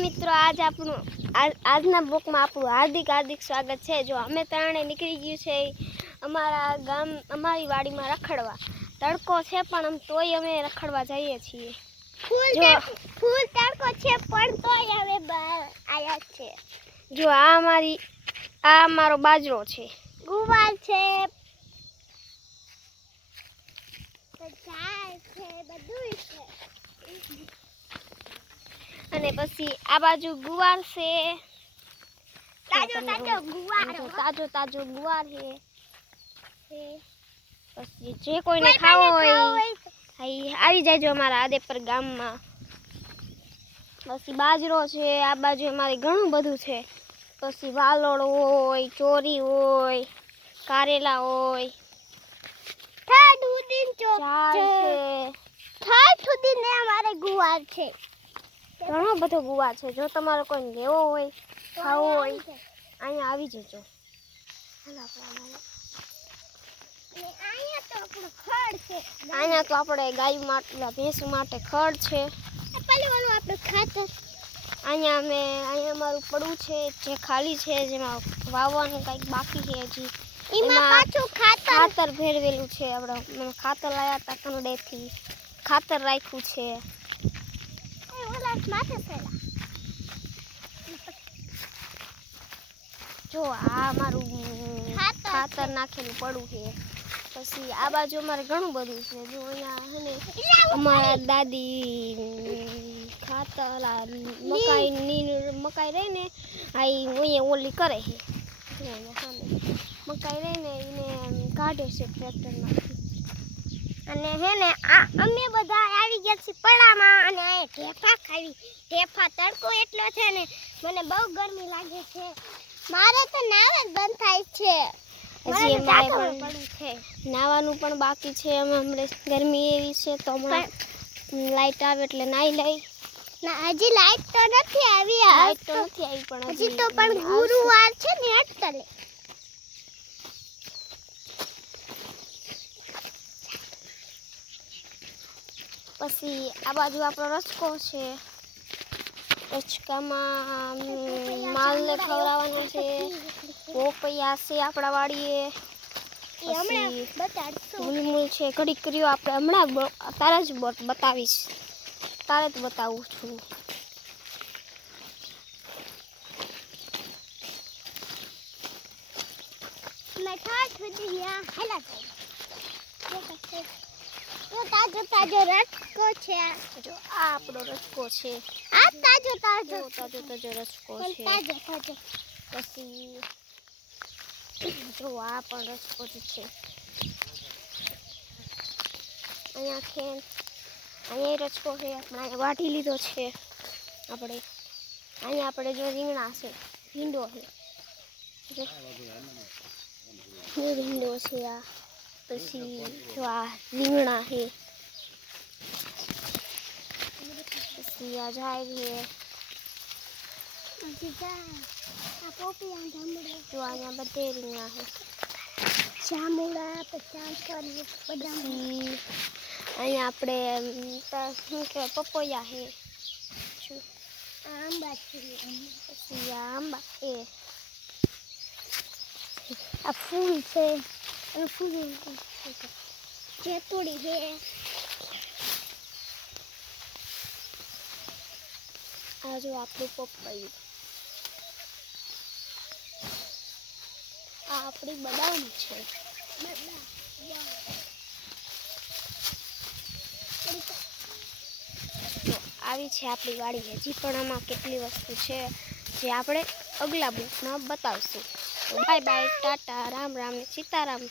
મિત્રો આજના બ્લોગમાં આપણું હાર્દિક સ્વાગત છે। જો અમે ત્રણે નીકળી ગયું છે અમારી વાડીમાં રખડવા। તડકો છે પણ તોય અમે રખડવા જઈએ છીએ। ફૂલ તડકો છે પણ તોય અમે બહાર આવ્યા છે। જો આ અમારો બાજરો છે, ગુવાર છે, બધું છે। અને પછી આ બાજુ ગુવાર છે, તાજો ગુવાર છે। પછી જે કોઈને ખાવો હોય આવી જાયજો અમારા આદેપર ગામમાં। પછી બાજરો છે, આ બાજુ અમારે ઘણું બધું છે। પછી વાલોળ હોય, ચોરી હોય, કારેલા હોય, અમારે ગુવાર છે, ઘણો બધો ગુવાર છે। જો તમારો કોઈ લેવો હોય, ખાવો હોય, અહીંયા આવી જજો। અહીંયા તો આપણે ગાય માટે, ભેંસ માટે ખડ છે। અહીંયા અમારું પડવું છે જે ખાલી છે, જેમાં વાવવાનું કંઈક બાકી છે હજી। એમાં પાછું ખાતર ભેળવેલું છે। આપણે ખાતર લાવ્યા હતા કંડેથી, ખાતર રાખ્યું છે। જો આ અમારું ખાતર નાખેલું પડવું છે। પછી આ બાજુ અમારે ઘણું બધું છે। જો અહીંયા હે ને અમારા દાદી ખાતર મકાઈ રહી ને અહીંયા ઓલી કરે છે। મકાઈ રહી ને એને કાઢે છે ટ્રેક્ટરમાંથી। અને હે ને અમે બધા આવી ગયા છીએ પડામાં, અને આ ઢેફા ખાવી। ઢેફા તડકો એટલો છે ને મને બહુ ગરમી લાગે છે। મારે તો નાવા જ બંધ થાય છે। હજી નાવાનું પણ બાકી છે। અમે હમણાં ગરમી એવી છે તો હમણાં લાઈટ આવે એટલે નાઈ લઈ। ના હજી લાઈટ તો નથી આવી, પણ હજી તો પણ ગુરુવાર છે ને એટલે। પછી આ બાજુ આપણો રચકો છે। રચકામાં માલને ખવડાવવાનો છે। પોપૈયા છે આપણા વાડીએ, મૂળ છે। ઘડીક કર્યો આપણે હમણાં તારે જ બતાવીશ, તારે જ બતાવું છું। તાજો રચકો છે। જો આ આપણો રચકો છે, આ તાજો રચકો છે। પછી જો આ પણ રચકો જ છે। અહીંયા રચકો છે, આપણે અહીંયા વાઢી લીધો છે। અહીંયા આપણે જો રીંગણા છે, ભીંડો છે, ભીંડો છે આ। પછી જો આ રીંગણા છે, પછી આ જાય છે। જો અહીંયા બધે રીંગણા છે, જામુડા, પછી અહીંયા આપણે શું કહેવાય પપૈયા છે, આંબા છે, પછી આંબા છે, આ ફૂલ છે, જેતુડી છે, આ જો આપણું પપૈયું, આ આપણી બદામ છે। તો આવી છે આપણી વાડી। હજી પણ આમાં કેટલી વસ્તુ છે જે આપણે અગલા બ્લોગમાં બતાવશું। બાય બાય, ટાટા, રામ રામ ને સીતારામ।